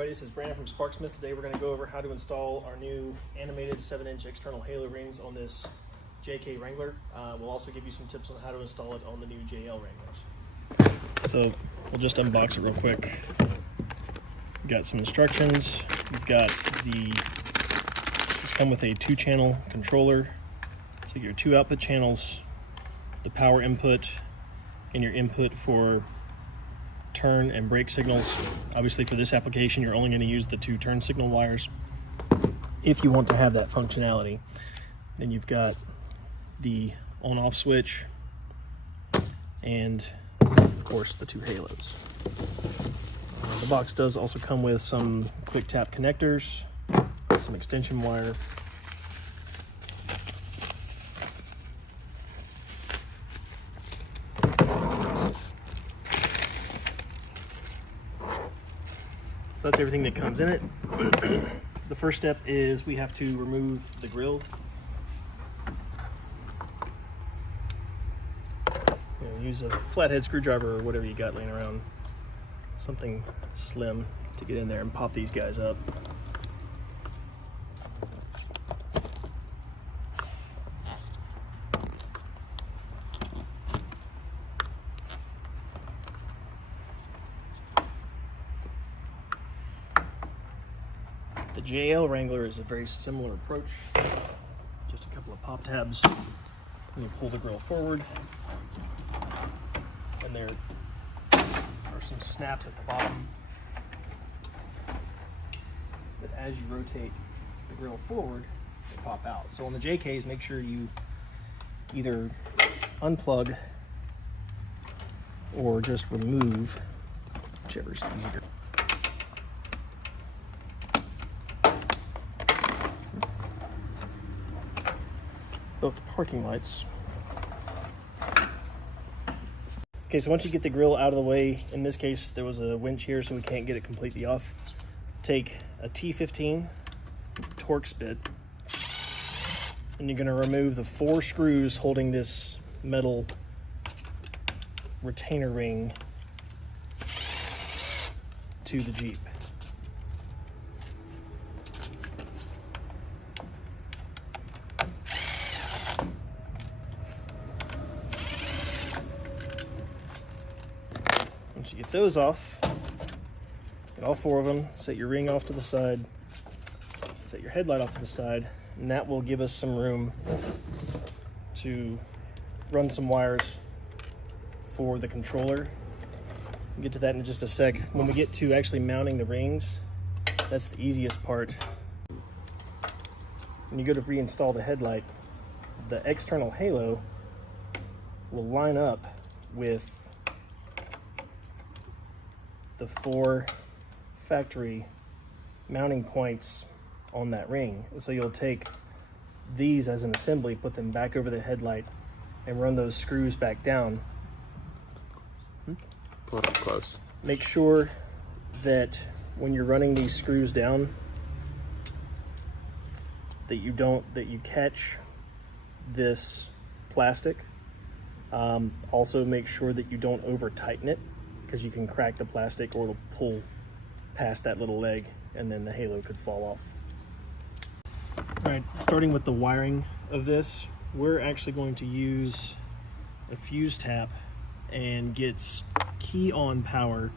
everybody, this is Brandon from Sparksmith. Today we're going to go over how to install our new animated 7-inch external halo rings on this JK Wrangler. We'll also give you some tips on how to install it on the new JL Wranglers. So we'll just unbox it real quick. We've got some instructions. We've got it's come with a 2-channel controller. So your 2 output channels, the power input, and your input for turn and brake signals. Obviously for this application you're only going to use the 2 turn signal wires if you want to have that functionality. Then you've got the on-off switch and of course the 2 halos. The box does also come with some quick tap connectors, some extension wire, so that's everything that comes in it. The first step is we have to remove the grill. Use a flathead screwdriver or whatever you got laying around, something slim, to get in there and pop these guys up. The JL Wrangler is a very similar approach. Just a couple of pop tabs, and you pull the grill forward, and there are some snaps at the bottom that as you rotate the grill forward, they pop out. So on the JKs, make sure you either unplug or just remove, whichever's easier. Both the parking lights. Okay, so once you get the grill out of the way, in this case there was a winch here so we can't get it completely off. Take a T15 Torx bit and you're going to remove the 4 screws holding this metal retainer ring to the Jeep. Once you get those off, get all 4 of them, set your ring off to the side, set your headlight off to the side, and that will give us some room to run some wires for the controller. We'll get to that in just a sec. When we get to actually mounting the rings, that's the easiest part. When you go to reinstall the headlight, the external halo will line up with the 4 factory mounting points on that ring. So you'll take these as an assembly, put them back over the headlight, and run those screws back down. Pull it up close. Make sure that when you're running these screws down, that you catch this plastic. Also make sure that you don't over tighten it, because you can crack the plastic or it'll pull past that little leg and then the halo could fall off. All right, starting with the wiring of this, we're actually going to use a fuse tap and get key on power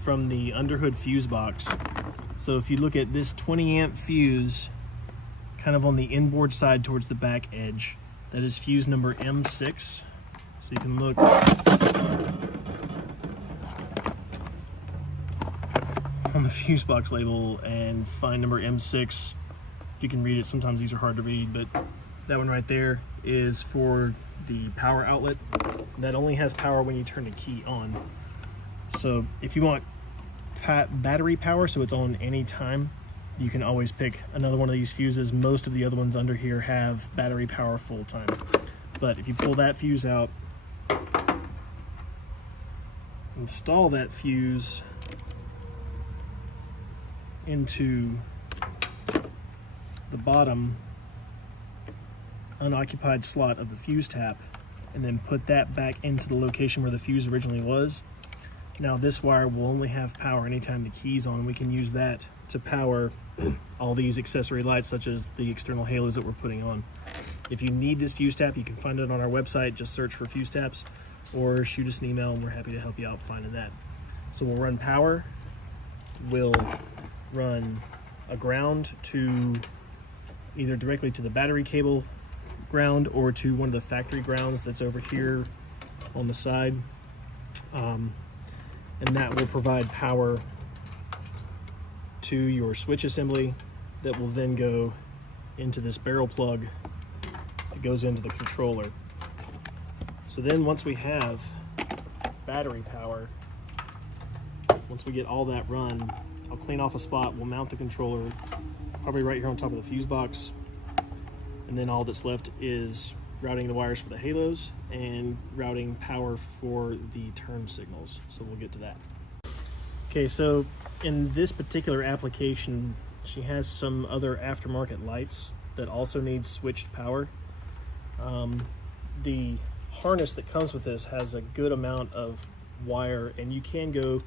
from the underhood fuse box. So if you look at this 20 amp fuse kind of on the inboard side towards the back edge, that is fuse number M6. So you can look on the fuse box label and find number M6 if you can read it. Sometimes these are hard to read, but that one right there is for the power outlet. That only has power when you turn the key on. So if you want battery power, so it's on any time, you can always pick another one of these fuses. Most of the other ones under here have battery power full time. But if you pull that fuse out, install that fuse into the bottom unoccupied slot of the fuse tap, and then put that back into the location where the fuse originally was, Now this wire will only have power anytime the key's on. We can use that to power all these accessory lights, such as the external halos that we're putting on. If you need this fuse tap, you can find it on our website. Just search for fuse taps or shoot us an email and we're happy to help you out finding that. So we'll run power, we'll run a ground to either directly to the battery cable ground or to one of the factory grounds that's over here on the side. And that will provide power to your switch assembly that will then go into this barrel plug that goes into the controller. So then once we have battery power, once we get all that run, I'll clean off a spot, we'll mount the controller probably right here on top of the fuse box, and then all that's left is routing the wires for the halos and routing power for the turn signals. So we'll get to that. Okay, so in this particular application, she has some other aftermarket lights that also need switched power. The harness that comes with this has a good amount of wire, and you can go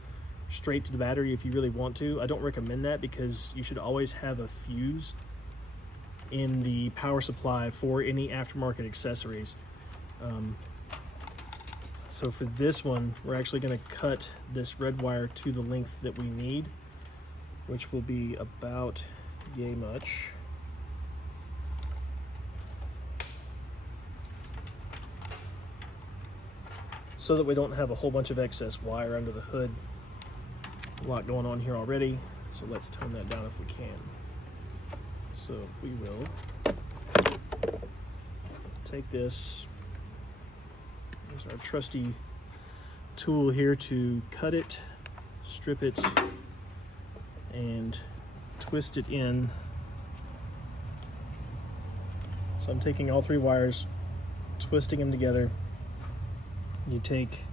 straight to the battery if you really want to. I don't recommend that because you should always have a fuse in the power supply for any aftermarket accessories. So for this one, we're actually going to cut this red wire to the length that we need, which will be about yay much. So that we don't have a whole bunch of excess wire under the hood. A lot going on here already, so let's tone that down if we can. So we will take this. There's our trusty tool here to cut it, strip it, and twist it in. So I'm taking all three wires, twisting them together. You take,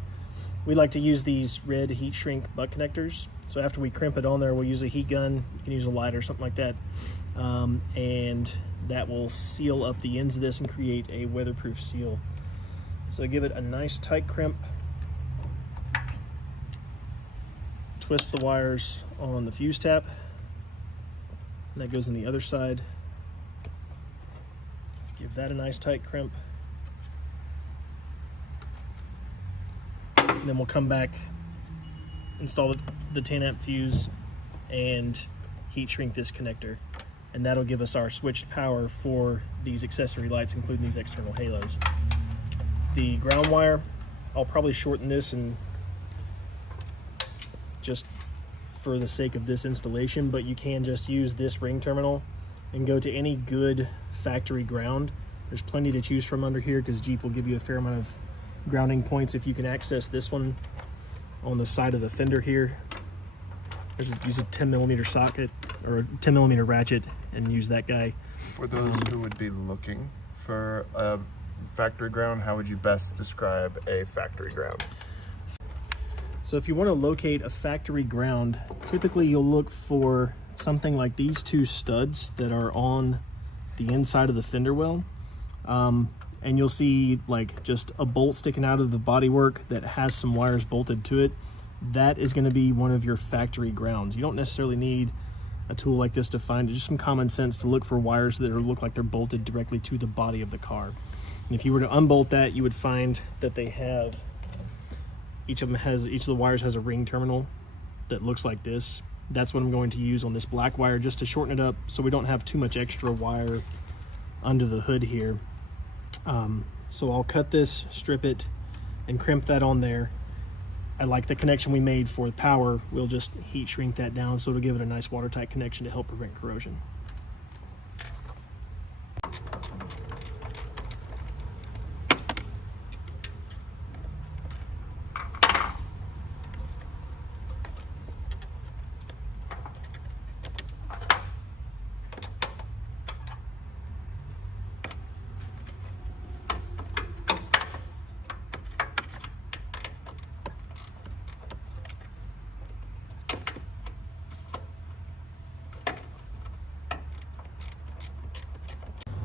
we like to use these red heat shrink butt connectors. So after we crimp it on there, we'll use a heat gun. You can use a lighter or something like that. And that will seal up the ends of this and create a weatherproof seal. So give it a nice tight crimp. Twist the wires on the fuse tap. And that goes on the other side. Give that a nice tight crimp. And then we'll come back, install the 10 amp fuse and heat shrink this connector. And that'll give us our switched power for these accessory lights, including these external halos. The ground wire, I'll probably shorten this and just for the sake of this installation, but you can just use this ring terminal and go to any good factory ground. There's plenty to choose from under here because Jeep will give you a fair amount of grounding points if you can access this one on the side of the fender here. Use a 10mm socket or a 10mm ratchet and use that guy. For those who would be looking for a factory ground, how would you best describe a factory ground? So if you want to locate a factory ground, typically you'll look for something like these two studs that are on the inside of the fender well. And you'll see like just a bolt sticking out of the bodywork that has some wires bolted to it. That is going to be one of your factory grounds. You don't necessarily need a tool like this to find it. Just some common sense to look for wires that look like they're bolted directly to the body of the car. And if you were to unbolt that, you would find that they have, each of the wires has a ring terminal that looks like this. That's what I'm going to use on this black wire just to shorten it up so we don't have too much extra wire under the hood here. So I'll cut this, strip it, and crimp that on there. I like the connection we made for the power. We'll just heat shrink that down so it'll give it a nice watertight connection to help prevent corrosion.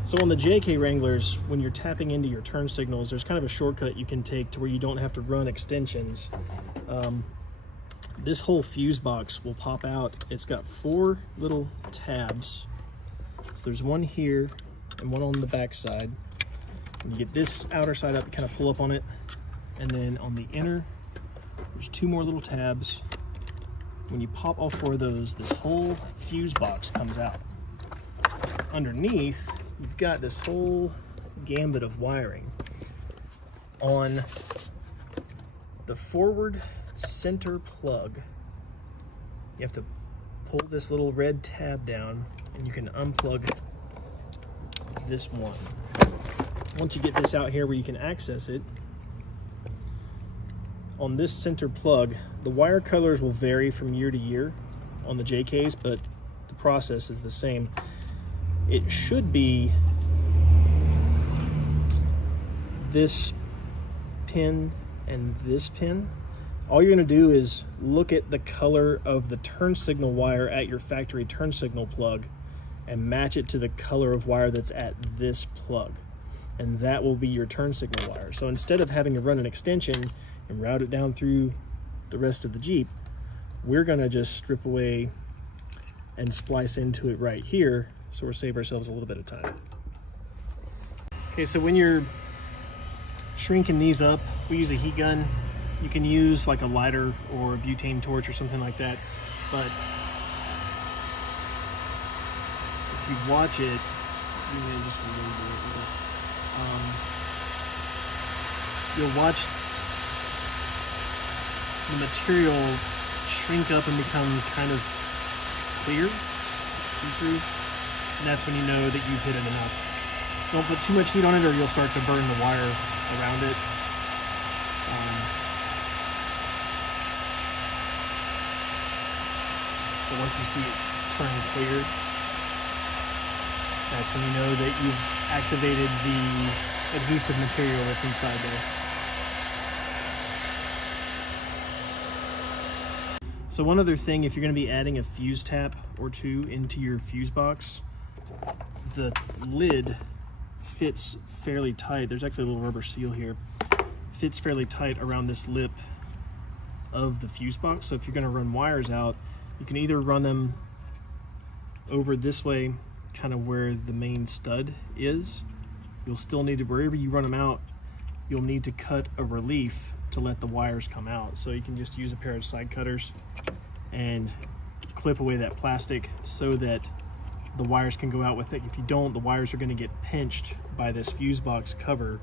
So on the JK Wranglers, when you're tapping into your turn signals, there's kind of a shortcut you can take to where you don't have to run extensions. this whole fuse box will pop out. It's got 4 little tabs. So there's one here and one on the back side. When you get this outer side up, you kind of pull up on it. And then on the inner, there's 2 more little tabs. When you pop all 4 of those, this whole fuse box comes out. Underneath, you've got this whole gambit of wiring. On the forward center plug, you have to pull this little red tab down and you can unplug this one. Once you get this out here where you can access it, on this center plug, the wire colors will vary from year to year on the JKs, but the process is the same. It should be this pin and this pin. All you're going to do is look at the color of the turn signal wire at your factory turn signal plug and match it to the color of wire that's at this plug, and that will be your turn signal wire. So instead of having to run an extension and route it down through the rest of the Jeep, we're going to just strip away and splice into it right here, so we'll save ourselves a little bit of time. Okay, so when you're shrinking these up, we use a heat gun. You can use like a lighter or a butane torch or something like that, but if you watch it, zoom in just a little bit, you'll watch the material shrink up and become kind of clear, see-through, and that's when you know that you've hit it enough. Don't put too much heat on it or you'll start to burn the wire around it. But once you see it turn clear, that's when you know that you've activated the adhesive material that's inside there. So one other thing, if you're going to be adding a fuse tap or 2 into your fuse box, the lid fits fairly tight. There's actually a little rubber seal here. Fits fairly tight around this lip of the fuse box. So if you're going to run wires out, you can either run them over this way, kind of where the main stud is. You'll still need to, wherever you run them out, you'll need to cut a relief to let the wires come out. So you can just use a pair of side cutters and clip away that plastic so that the wires can go out with it. If you don't, the wires are going to get pinched by this fuse box cover,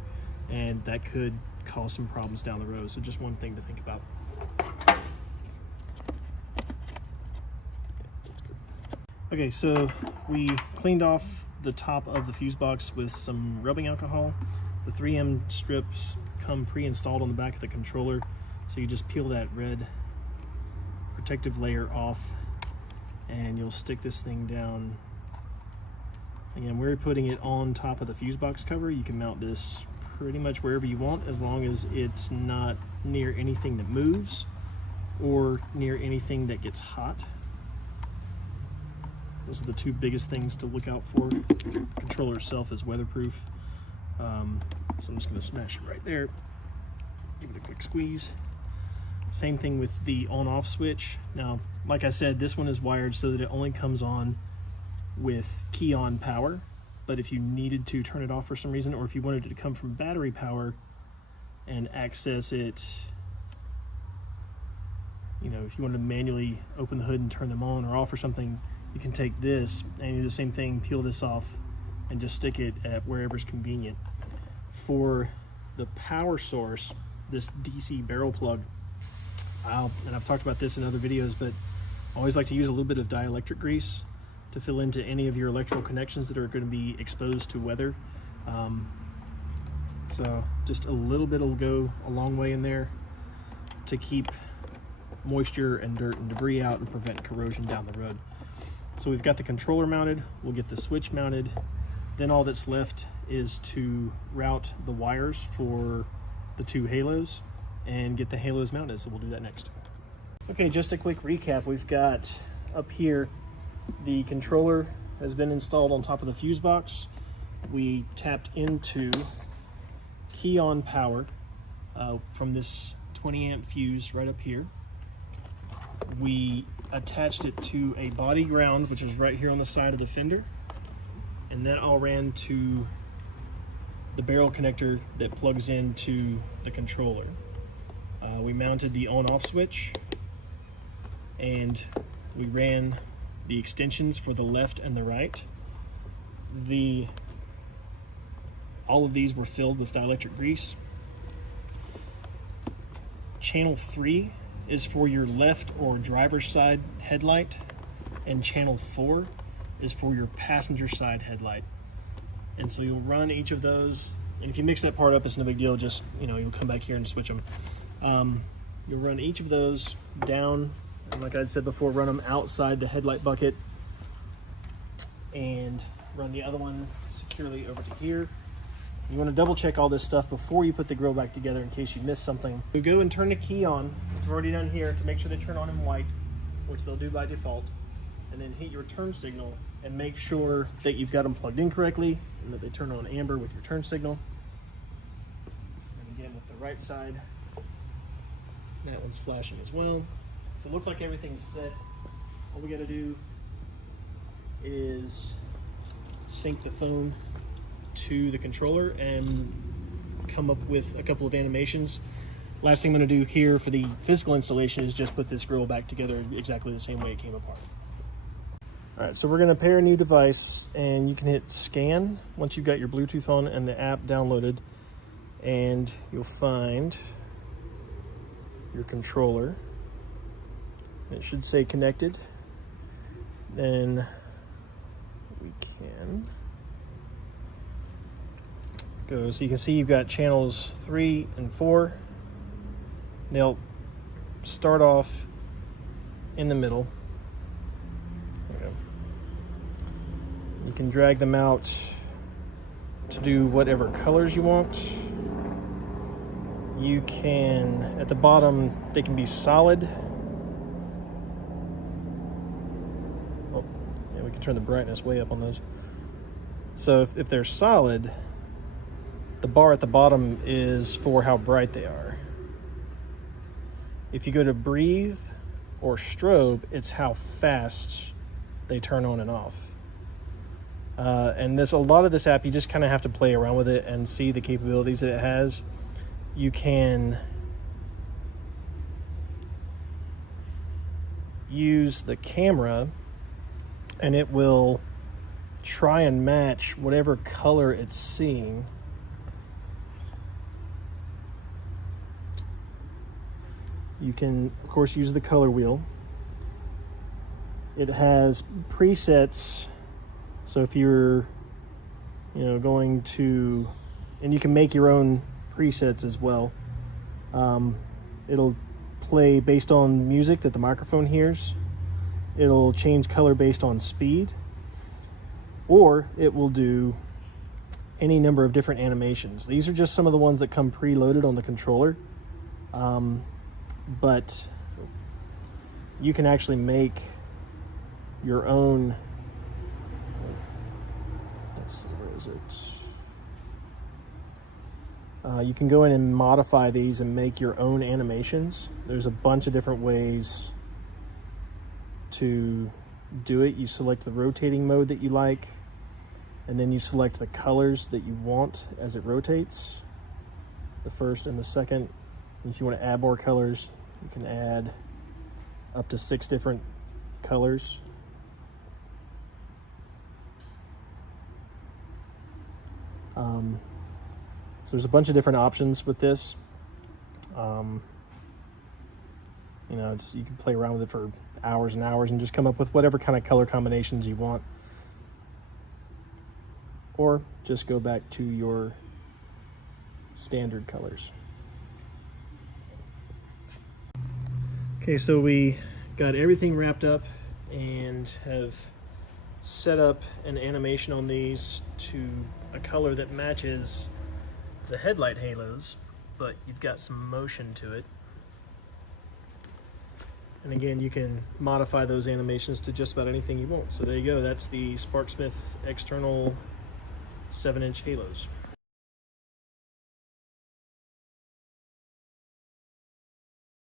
and that could cause some problems down the road. So just one thing to think about. Okay, so we cleaned off the top of the fuse box with some rubbing alcohol. The 3M strips come pre-installed on the back of the controller, so you just peel that red protective layer off and you'll stick this thing down. Again, we're putting it on top of the fuse box cover. You can mount this pretty much wherever you want, as long as it's not near anything that moves or near anything that gets hot. Those are the 2 biggest things to look out for. The controller itself is weatherproof. So I'm just going to smash it right there. Give it a quick squeeze. Same thing with the on-off switch. Now, like I said, this one is wired so that it only comes on with key-on power. But if you needed to turn it off for some reason, or if you wanted it to come from battery power and access it, you know, if you wanted to manually open the hood and turn them on or off or something, you can take this and do the same thing, peel this off and just stick it at wherever's convenient. For the power source, this DC barrel plug, and I've talked about this in other videos, but I always like to use a little bit of dielectric grease to fill into any of your electrical connections that are going to be exposed to weather. So just a little bit will go a long way in there to keep moisture and dirt and debris out and prevent corrosion down the road. So we've got the controller mounted, we'll get the switch mounted, then all that's left is to route the wires for the 2 halos and get the halos mounted, so we'll do that next. Okay, just a quick recap. We've got up here, the controller has been installed on top of the fuse box. We tapped into key on power from this 20 amp fuse right up here. we attached it to a body ground, which is right here on the side of the fender, and that all ran to the barrel connector that plugs into the controller. We mounted the on-off switch, and we ran the extensions for the left and the right. All of these were filled with dielectric grease. Channel 3 is for your left or driver's side headlight, and channel 4 is for your passenger side headlight. And so you'll run each of those, and if you mix that part up, it's no big deal. Just, you'll come back here and switch them. You'll run each of those down, and like I said before, run them outside the headlight bucket, and run the other one securely over to here. You want to double check all this stuff before you put the grill back together in case you missed something. You go and turn the key on, which I've already done here, to make sure they turn on in white, which they'll do by default, and then hit your turn signal and make sure that you've got them plugged in correctly and that they turn on amber with your turn signal. And again, with the right side, that one's flashing as well. So it looks like everything's set. All we got to do is sync the phone to the controller and come up with a couple of animations. Last thing I'm going to do here for the physical installation is just put this grill back together exactly the same way it came apart. All right, so we're going to pair a new device, and you can hit scan once you've got your Bluetooth on and the app downloaded, and you'll find your controller. It should say connected. Then we can go, so you can see you've got channels 3 and 4. They'll start off in the middle. There you go. You can drag them out to do whatever colors you want. You can, at the bottom, they can be solid. Oh, yeah, we can turn the brightness way up on those. So if they're solid, the bar at the bottom is for how bright they are. If you go to breathe or strobe, it's how fast they turn on and off. And a lot of this app, you just kind of have to play around with it and see the capabilities that it has. You can use the camera, and it will try and match whatever color it's seeing. You can, of course, use the color wheel. It has presets, so if you're, going to, and you can make your own presets as well. It'll play based on music that the microphone hears. It'll change color based on speed, or it will do any number of different animations. These are just some of the ones that come preloaded on the controller. But you can actually make your own. Let's see, where is it? You can go in and modify these and make your own animations. There's a bunch of different ways to do it. You select the rotating mode that you like, and then you select the colors that you want as it rotates, the first and the second. And if you want to add more colors, you can add up to 6 different colors. So there's a bunch of different options with this. You can play around with it for hours and hours and just come up with whatever kind of color combinations you want. Or just go back to your standard colors. Okay, so we got everything wrapped up and have set up an animation on these to a color that matches the headlight halos, but you've got some motion to it. And again, you can modify those animations to just about anything you want. So there you go, that's the Sparksmith external 7-inch halos.